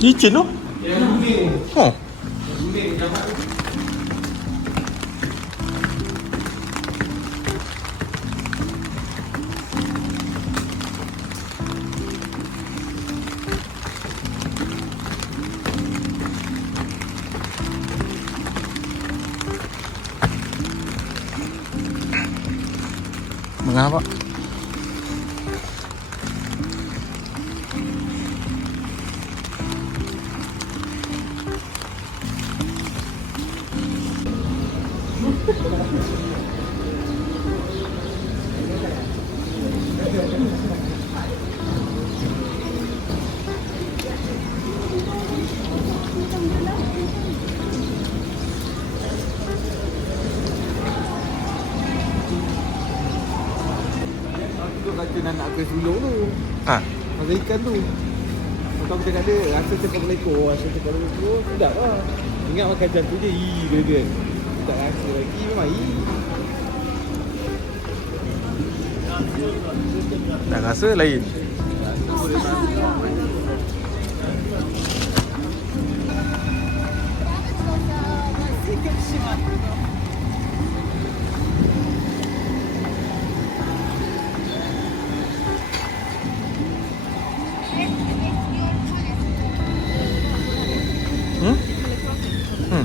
Licin tu. Yang kuning. Oh. Yang kuning jahat tu. Mengapa? Kata nak ke sulung tu. Ha. Masa ikan tu. Lepas aku cakap dia, rasa cakap melekor, rasa cakap melekor, sedap lah. Ingat makan macam tu je, dia. Tak rasa lagi, memang Tak rasa lain. Hmm? Hmm.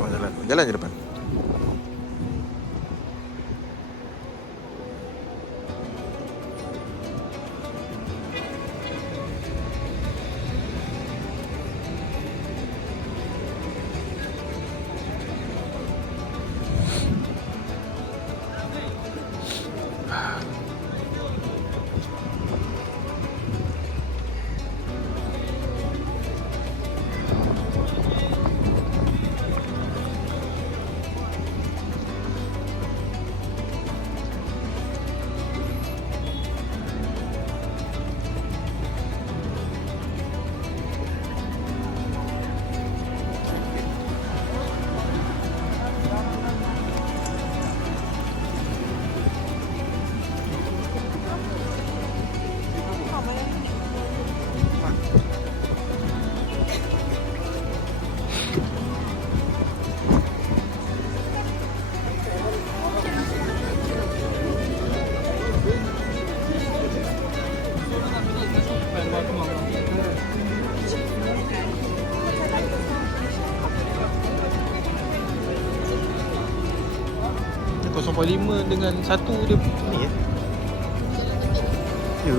Oh, jalan. Jalan je depan. .5 dengan 1 dia ni ya. Ya.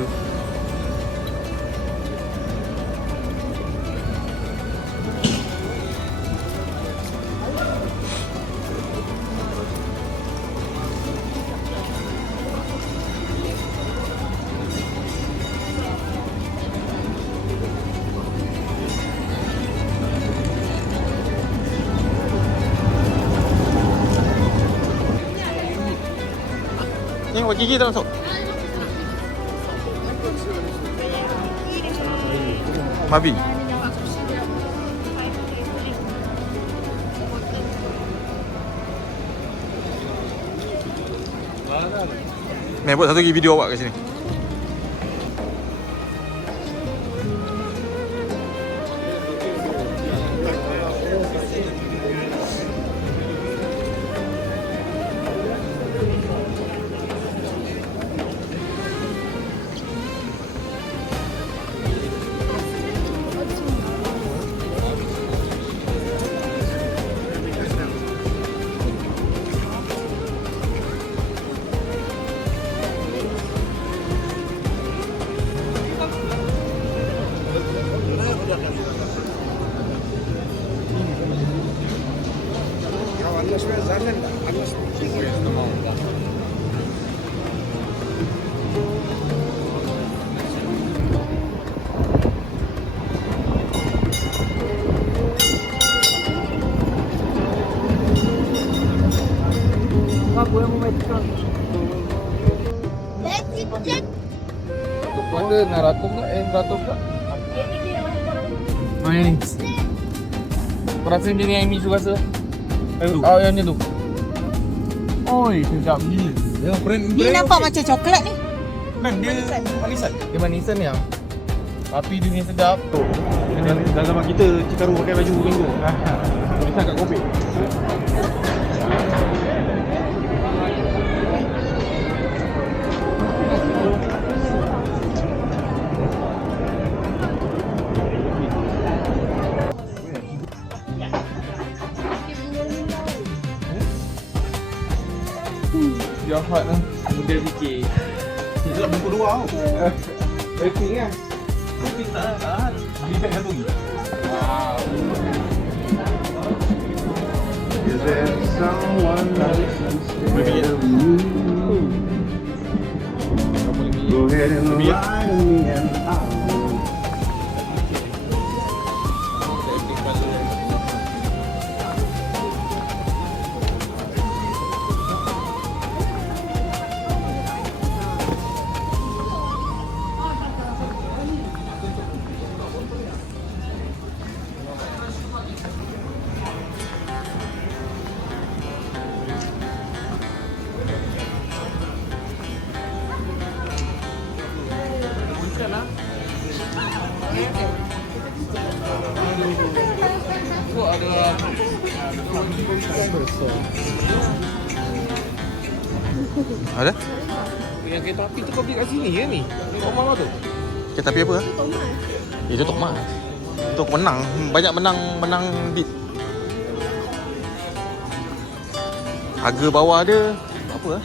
Ni buat gigi tak masuk. Mabi. Ni buat satu lagi video awak kat sini. Anlaşmaya zaten anlaşmaya tamam. Aku yang mau ke Narakum ke? Naratum ke? Oh yang ni. Kau rasa macam ni yang Amy suka rasa? Oh yang ni tu. Oi, sedap gila. Ya, brand Dia nampak macam coklat ni. kan dia manisan. Dia manisan ni yang. Tapi dia ni sedap. Dalam zaman kita Cikaru pakai baju minggu. Manisan kat kopi. Jahat lah. Mudah fikir. Sedap buku dua tau. Rating kan. Tapi tak tahan. Beli beg satu lagi. Wow. Is there someone else instead of you? Go ahead and lie to me and I'll Ada? Yang kereta api tu kau beli kat sini ke ni? Kau mana tu? Kereta api apa? Itu Tokmak. Untuk menang, banyak menang bid. Harga bawah dia apa?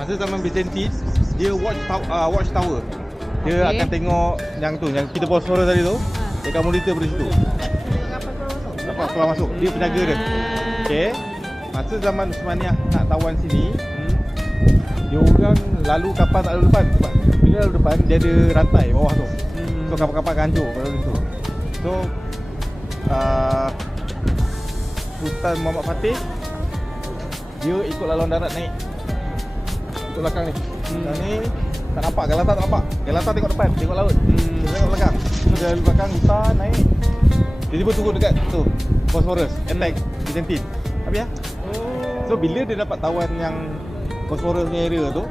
Masa zaman Byzantine, dia watch tower. Dia akan tengok yang tu, yang kita Bosphorus tadi tu. Dia akan monitor dari situ. Dapat keluar masuk. Dia penjaga dia. Okey. Masa zaman Uthmaniyah nak tawan sini, dia orang lalu kapal tak lalu depan. Sebab bila lalu depan, dia ada rantai bawah tu. So kapal-kapal akan hancur kalau situ. So Sultan Muhammad Fatih, dia ikut laluan darat naik ikut belakang ni. Dan ni tak nampak, Galata tak nampak. Galata tengok depan, tengok laut. Dia tengok belakang. So dia lalu belakang, hutan naik. Dia tiba turun dekat tu Bosphorus, attack Byzantine. Habis ya? So bila dia dapat tawan yang Bosphorus punya area tu,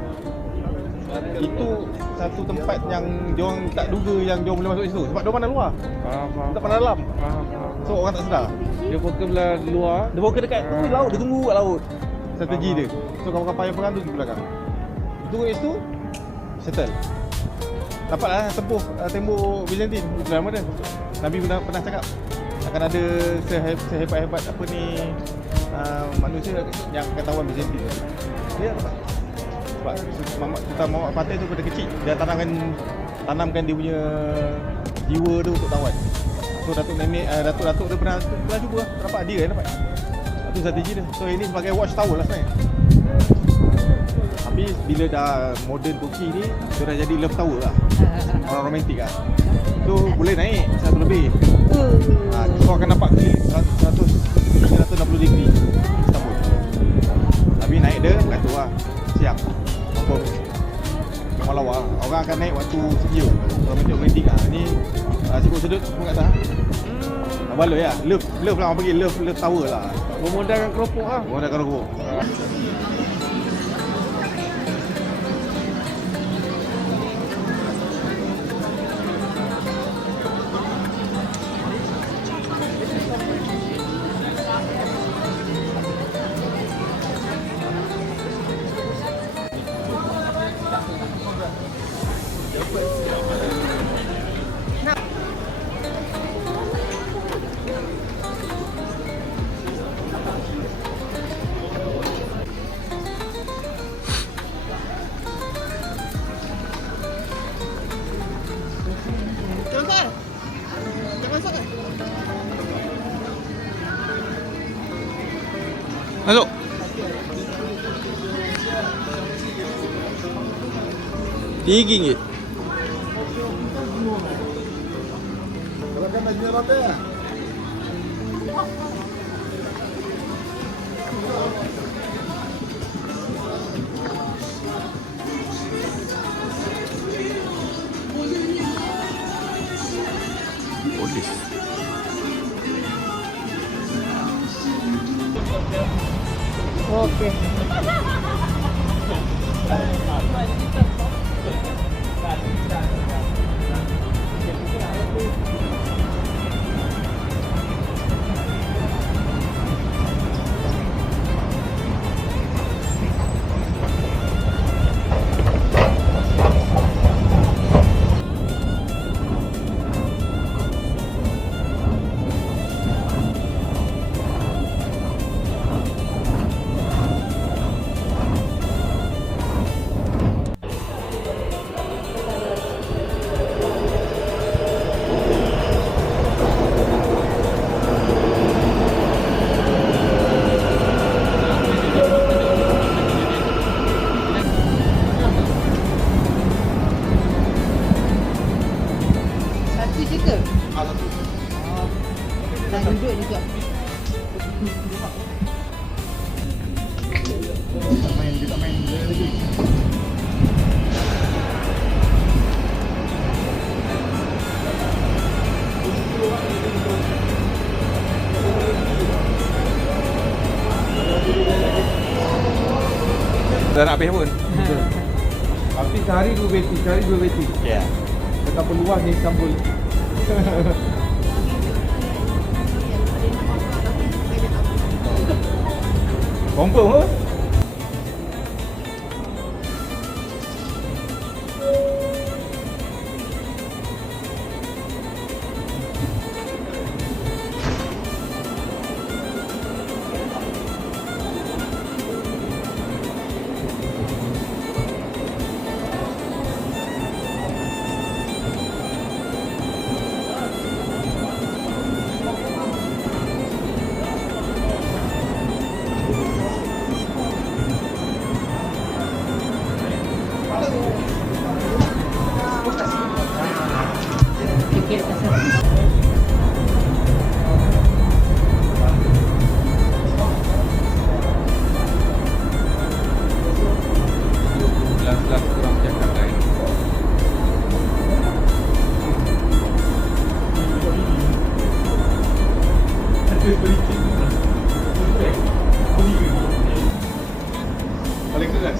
itu satu tempat yang diorang tak duga yang diorang boleh masuk situ. Sebab diorang pandang luar, tak pandang dalam. So orang tak sedar. Dia fokus belah luar. Dia bawa ke dekat tu laut, dia tunggu kat laut. Strategi dia. So kapal-kapal yang perang tu di belakang. Tunggu kat situ, settle. Dapatlah tempuh tembok Byzantine. Itu lama dia. Nabi pernah cakap akan ada sehebat-hebat apa ni manusia yang akan tawan Byzantine. Dia dapat. Sebab hutan Muhammad Fatih tu pada kecil dia tanamkan dia punya jiwa tu untuk tawar. So datuk dia pernah cuba tak dapat, dia dapat. Itu strategi dia. So ini sebagai watchtower lah sebenarnya. Tapi bila dah modern Turki ni, dia dah jadi love tower lah. Orang romantik lah. Tu boleh naik 100 lebih. Kau akan nampak keliling 360 degree Istanbul. Tapi naik dia beratur lah. Siap. Confirm. Memang lawa lah. Orang akan naik waktu senja. Romantik lah. Ni cukup sedut pun kat atas. Baloi lah. Love lah orang panggil. Love tower lah. Memodalkan keropok lah. Memodalkan keropok. Masuk. RM3. Kalau kan nak jual apa ya? Polis. Okey. Satu je ke? Satu. Dah duduk juga. Dia tak main lagi. Dah nak habis pun. Tapi sehari 2 beti, sehari 2 beti. Ya. Betapa luas ni Istanbul. Confirm ke? Fikir pasal Kelas-kelas kurang Jakarta ini. Paling keras.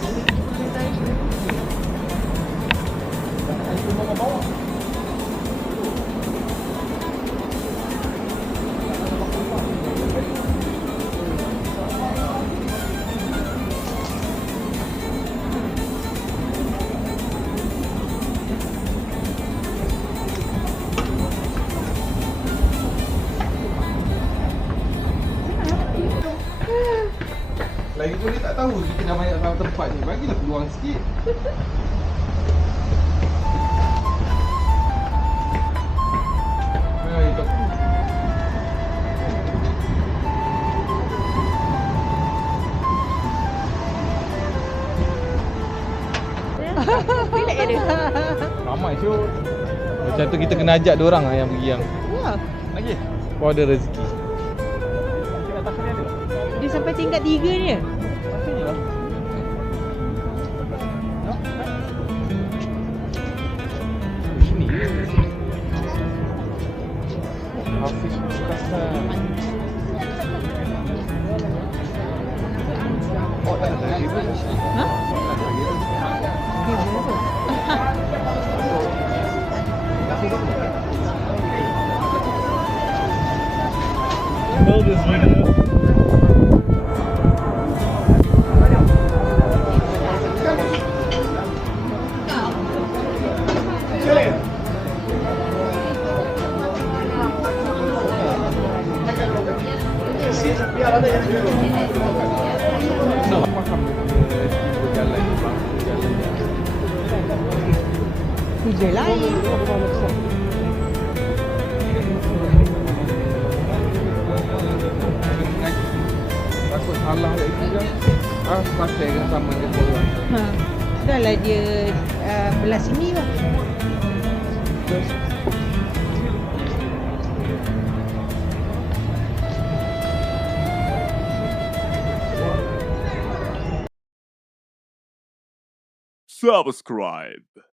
Bila ada? Ramai shoot. Macam tu kita kena ajak diorang lah yang pergi yang. Wah, Lagi? Kau ada rezeki. Mungkin atas sini ada tak? dia sampai tingkat 3 ni. Atas sini lah. Sini je. Hafiz Kasar. Oh, tak ada lagi pun. Ha? Tak ada lagi pun. Dia berapa? Know this video. No, faham dia jalan jalan. Kerja lain. Takut salah itu kan. Pasal kan sama dengan korang. Ha. Dah lah dia belah sini lah. Subscribe.